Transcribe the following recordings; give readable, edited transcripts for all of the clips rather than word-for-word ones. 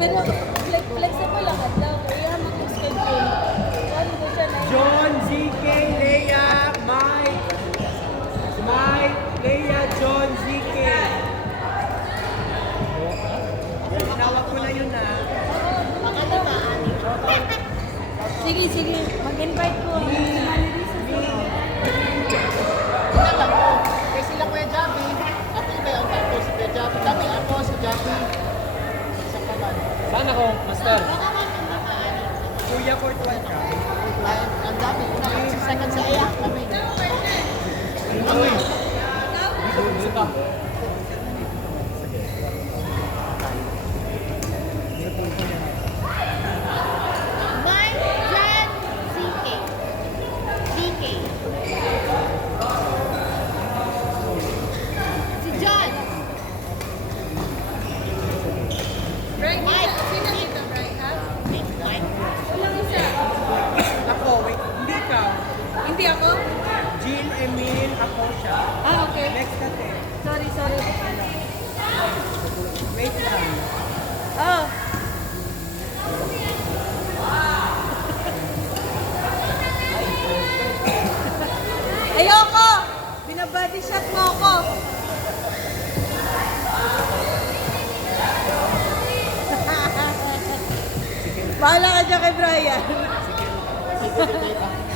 Pero flexible lang at daw. Kaya mag-schedule. Ano ba siya na? John, ZK, Leia, Mike. Mike, Leia, John, ZK. Tinawag ko na yun na. Sige, sige. Mag-invite ko. Eh sila Kuya Javi. Ako iba yung tapo si Kuya Javi. Kami ako si Javi. Sa kaman. Saan ako, Master? Kuya Courtwan ka. Ang dami. Second sa iya. Kami. Uy! Dito ka. Mike, Jan, CK. DK. Si John. Right, Mike. sino dito, right, ha? Mike. Walang isa. Ako, wait. Hindi ka. Hindi ako? Jill, Emil, ako siya. Ah, okay. Next kasi. Sorry, sorry. Wait lang. Oh. Ayoko! Binabody shot mo ako. Bahala ka dyan kay Brian.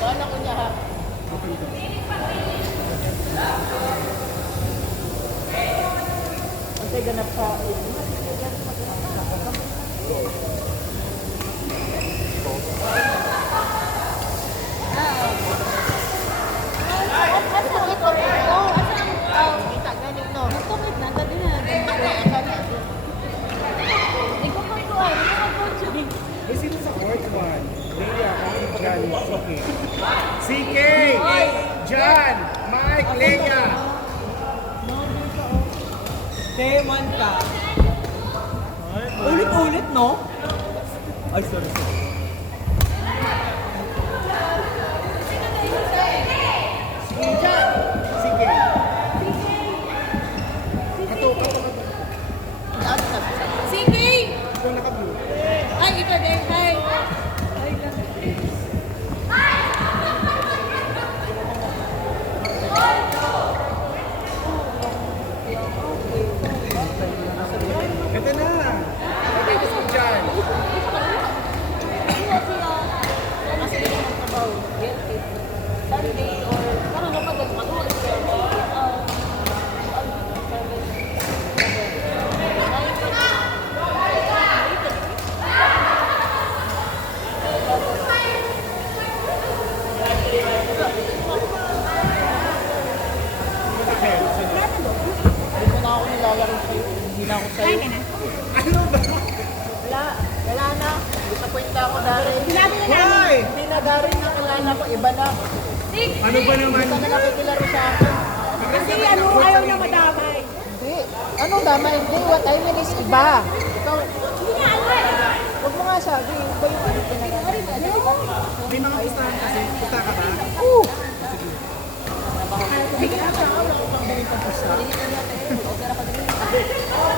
Bahala ko niya ha. Ang tayo ganap sa... Kita galing no. Nagtumit na, tabi na. Ikaw mag-coach. Eh, sino sa Courtwan? Leia, ako, John, okay. CK! John! Mike, Leia! Teman ka. Ulit-ulit, no? Ay, sorry. Sige, John! Sige. Sige! Ikaw naka-blue. Ay, ito din. Hi. Hi lang. Ito na. Matapos mo dyan. Sunday or parang dapat mag-uwi siya. Hindi mo na ako nilalaro sa'yo. Hindi na ako sa'yo. Ano ba? Wala na. Disappoint na ako dahil. Why? Hindi na dahil nakilala ko. Iba na. Ano ba naman? Hindi ka na nakikilaro sa akin. Kasi ano, ayaw na madamay. Hindi. Ano dama? Hindi. What I mean is iba. Ikaw. Huwag mo nga sabi. Iba yung ano pinag-aaral. May mga pustahan kasi. Pusta ka ba? Oo.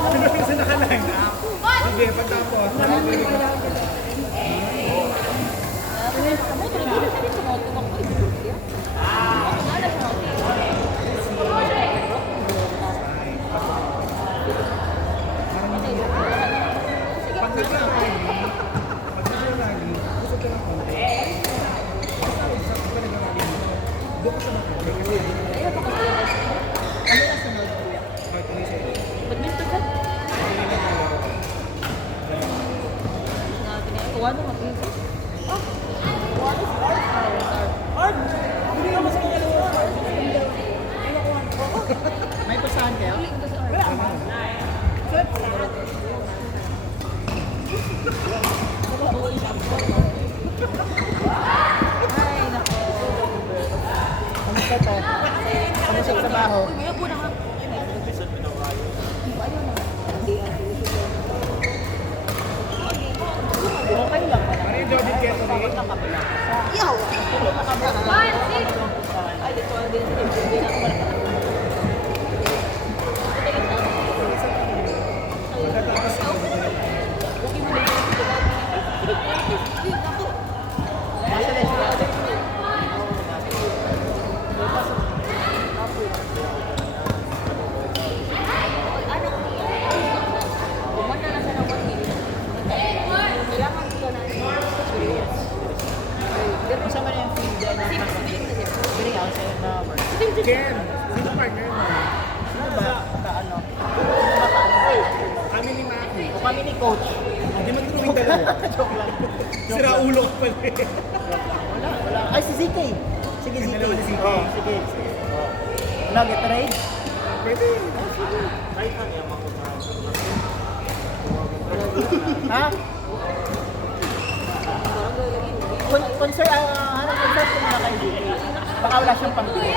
Ano ba kasi nakaline up? Sige, pagtapos. Pag nag-lagi, gusto ko lang konti. Basta usap ko nag-lagi mo. Doon ka sa mga ano na sunod, kuya? Kahit ano sa'yo. Badminton ka? Wala mo busy. Art! Hindi naman sa inyo ng art. May pasahan kayo? Ay, nako. Kamusta to? Kamusta sa trabaho? May upo na ka. Okay lang. Ano yung Jody Catering? Yaw! Ay, dito din. Pagkatapos, Sira ulo ka pala eh. Wala. Ay, si ZK. Sige, Ganda ZK. naman si ZK. Oh, sige. Oh. Wala, get trade. Pwede. Ha? Concern ko muna kay ZK. Baka wala siyang pambili.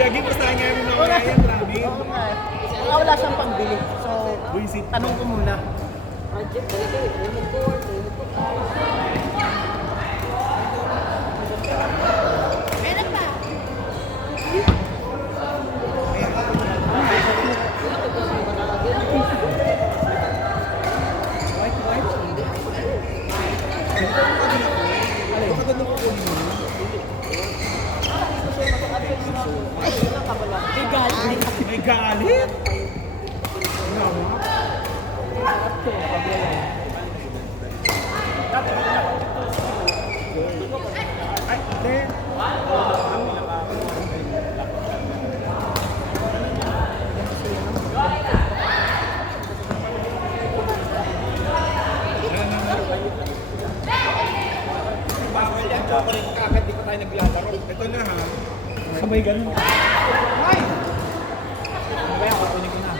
Gagi pa sa kanya rin ako yan, Robin. Oo nga. Baka wala siyang pambili. So, Buisit. tanong ko muna. Meron pa. May galit. Ay, hindi. Bawal yan, chocolate kakad, di pa tayo naglalaro. Ito na ha. Sabay ganun. Ay! Ano ba yan? Kukunin ko na.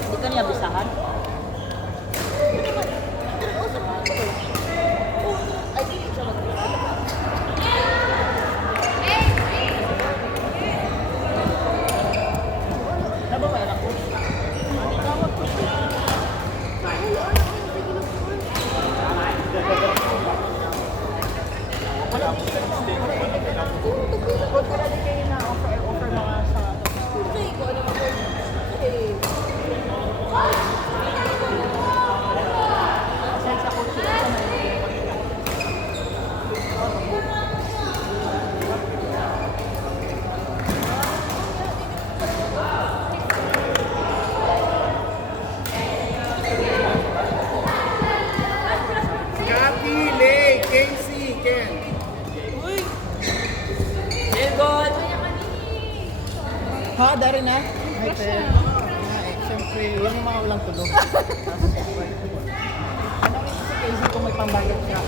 Hindi ka niya bisahan? Nababayan ako. Huwag ka na din kayo na offer mga sa school. Kasi ko ano mo. Kasi Pasensya ko sila sa mga Cathy, Lay, Casey, Ken. Ha, dari na? Ay, pero. Siyempre, yung mga walang tulog. Ano rin si Casey kung may pambayad siya?